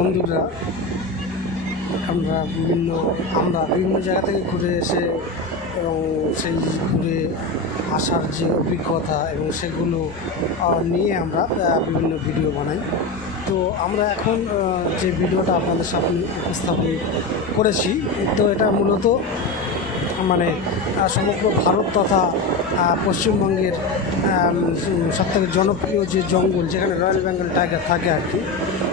বন্ধুরা, আমরা বিভিন্ন আমরা বিভিন্ন জায়গা থেকে ঘুরে এসে এবং সেই ঘুরে আসার যে অভিজ্ঞতা এবং সেগুলো নিয়ে আমরা বিভিন্ন ভিডিও বানাই। তো আমরা এখন যে ভিডিওটা আপনাদের সামনে উপস্থাপন করেছি, তো এটা মূলত মানে সমগ্র ভারত তথা পশ্চিমবঙ্গের সব থেকে জনপ্রিয় যে জঙ্গল, যেখানে রয়্যাল বেঙ্গল টাইগার থাকে আর কি,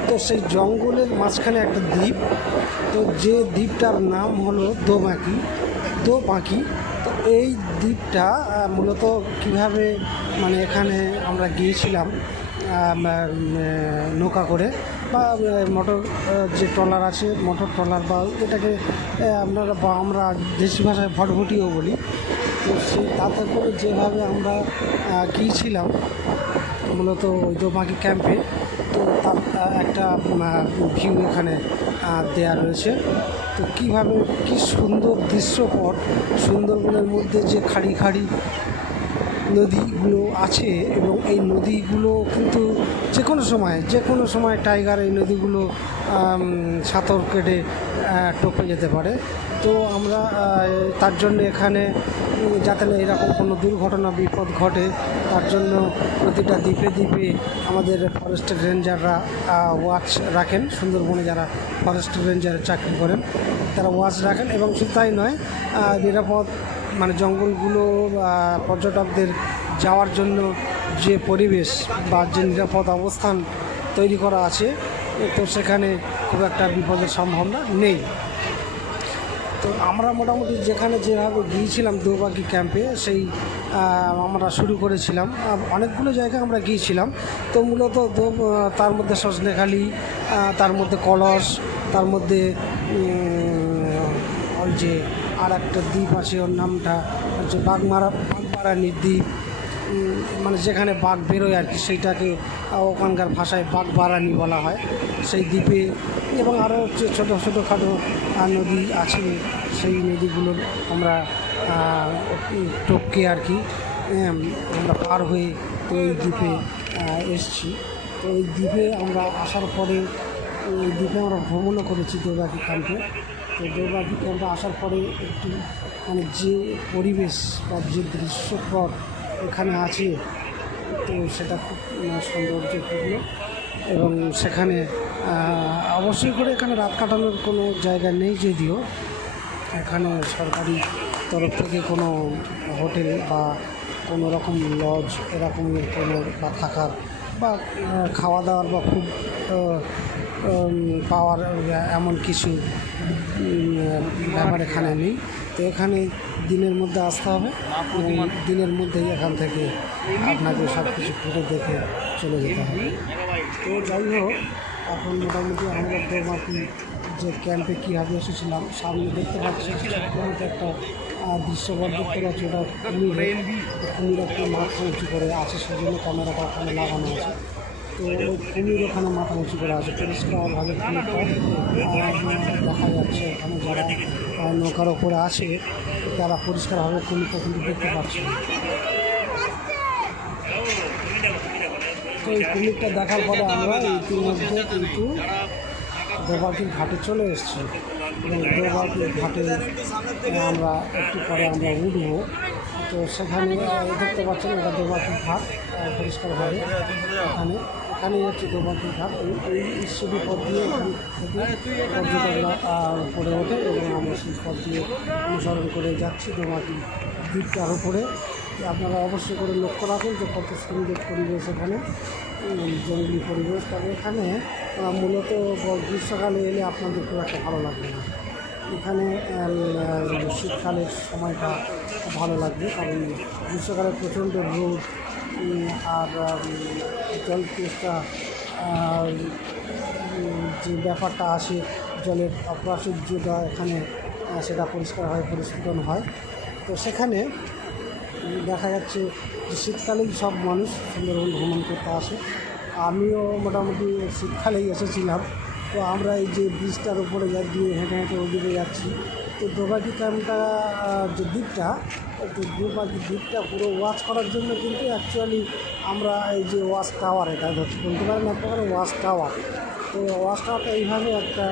তো সেই জঙ্গলের মাঝখানে একটা দ্বীপ, তো যে দ্বীপটার নাম হলো দোমাকি দো পাখি তো এই দ্বীপটা মূলত কীভাবে মানে এখানে আমরা গিয়েছিলাম নৌকা করে বা মোটর যে ট্রলার আছে, মোটর ট্রলার বা এটাকে আপনারা বা, আমরা দেশি ভাষায় ভটভটিও বলি। তো সেই তাতে করে যেভাবে আমরা গিয়েছিলাম, মূলত ওই দোমাকি ক্যাম্পে, তো তার একটা ভিউ এখানে দেয়া রয়েছে। তো কীভাবে, কী সুন্দর দৃশ্যপট, সুন্দরবনের মধ্যে যে খাড়ি খাড়ি নদীগুলো আছে এবং এই নদীগুলো কিন্তু যে কোনো সময়, যে কোনো সময় টাইগার এই নদীগুলো সাঁতর কেটে টপকে যেতে পারে। তো আমরা তার জন্য এখানে, যাতে না এরকম কোনো দুর্ঘটনা, বিপদ ঘটে, তার জন্য প্রতিটা দ্বীপে দ্বীপে আমাদের ফরেস্ট রেঞ্জাররা ওয়াচ রাখেন। সুন্দরবনে যারা ফরেস্ট রেঞ্জারে চাকরি করেন, তারা ওয়াচ রাখেন। এবং শুধু তাই নয় নিরাপদ মানে জঙ্গলগুলো পর্যটকদের যাওয়ার জন্য যে পরিবেশ বা যে নিরাপদ অবস্থান তৈরি করা আছে, তো সেখানে খুব একটা বিপদের সম্ভাবনা নেই। তো আমরা মোটামুটি যেখানে যেভাবে গিয়েছিলাম দৌবাকি ক্যাম্পে, সেই আমরা শুরু করেছিলাম। অনেকগুলো জায়গায় আমরা গিয়েছিলাম। তো মূলত তার মধ্যে সজনেখালি তার মধ্যে কলস, তার মধ্যে ওই যে আর একটা দ্বীপ আছে, ওর নামটা হচ্ছে বাগমারা বাগবাড়ানির দ্বীপ। মানে যেখানে বাঘ বেরোয় আর কি, সেইটাকে ওখানকার ভাষায় বাঘ বারানি বলা হয়। সেই দ্বীপে এবং আরও হচ্ছে ছোটো, ছোটোখাটো নদী আছে। সেই নদীগুলো আমরা টপকে আর কি আমরা পার হয়ে তো এই দ্বীপে এসছি। তো এই দ্বীপে আমরা আসার পরে, এই দ্বীপে আমরা ভ্রমণও করেছি দৌবাকি ক্যাম্পে তো দৌবাকি ক্যাম্পে আসার পরে একটু মানে যে পরিবেশ বা যে দৃশ্যপট এখানে আছে, তো সেটা খুব সৌন্দর্যপূর্ণ এবং সেখানে অবশ্যই করে এখানে রাত কাটানোর কোনো জায়গা নেই যদিও। এখানে সরকারি তরফ থেকে কোনো হোটেল বা কোনো রকম লজ এরকমের কোনো বা থাকার বা খাওয়া দাওয়ার বা খুব পাওয়ার এমন কিছু ব্যাপার এখানে নেই। তো এখানে দিনের মধ্যে আসতে হবে দিনের মধ্যেই এখান থেকে আপনাকে সব কিছু ঘুরে দেখে চলে যেতে হবে। তো যাই হোক, এখন মোটামুটি আমরা দোমাকি যে ক্যাম্পে কী কীভাবে এসেছিলাম, সামনে দেখতে পাচ্ছি একটা দৃশ্যপট দেখতে পাচ্ছি। ওটা কুমির কুমির একটু মাথা উঁচু করে আছে, সেজন্য ক্যামেরাটা ওখানে লাগানো আছে। তো কুমির ওখানে মাথা উঁচু করে আছে। পরিষ্কারভাবে দেখা যাচ্ছে ওখানে যারা নৌকার ওপরে আছে, তারা পরিষ্কারভাবে কুমিরটা কিন্তু দেখতে পাচ্ছে তো এই কুমিরটা দেখার পরে আমরা ইতিমধ্যে কিন্তু দোবাকির ঘাটে চলে এসেছি। এবং দোবাকির ঘাটে আমরা একটু পরে আমরা উঠবো। তো সেখানে দেখতে পাচ্ছেন এটা দোবাকির ঘাট পরিষ্কারভাবে এখানে। এখানেই হচ্ছে দোবাকির ঘাট। এই- ইস্যুটি পথ দিয়ে এখান পর্যটকরা উপরে ওঠে এবং আমরা সেই পথ দিয়ে অনুসরণ করে যাচ্ছি দোবাকি দ্বীপটার উপরে। আপনারা অবশ্যই করে লক্ষ্য রাখুন যে কত সুন্দর পরিবেশ এখানে জঙ্গলি পরিবেশ। তবে এখানে মূলত গ্রীষ্মকালে এলে আপনাদের খুব একটা ভালো লাগবে না। এখানে শীতকালের সময়টা ভালো লাগবে, কারণ গ্রীষ্মকালে প্রচণ্ড রোদ আর জল তেষ্টা যে ব্যাপারটা আসে জলের অপ্রাচুর্যতা এখানে সেটা পরিষ্কার হয় পরিস্ফুটন হয়। তো সেখানে দেখা যাচ্ছে যে শীতকালেই সব মানুষ সুন্দরবন ভ্রমণ করতে আসে। আমিও মোটামুটি শীতকালেই এসেছিলাম। তো আমরা এই যে ব্রিজটার উপরে যা দিয়ে হেঁটে হেঁটে ওদিকে যাচ্ছি, তো দোবাকি ক্যাম্পটা যে দ্বীপটা তো দোবাকি দ্বীপটা পুরো ওয়াচ করার জন্য কিন্তু অ্যাকচুয়ালি আমরা এই যে ওয়াচ টাওয়ার এটা হচ্ছে বলতে পারেন প্রকার ওয়াচ টাওয়ার তো ওয়াচ টাওয়ারটা এইভাবে একটা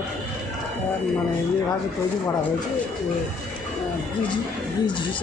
মানে ইয়েভাবে তৈরি করা হয়েছে ব্রিজ ব্রিজ হিসেবে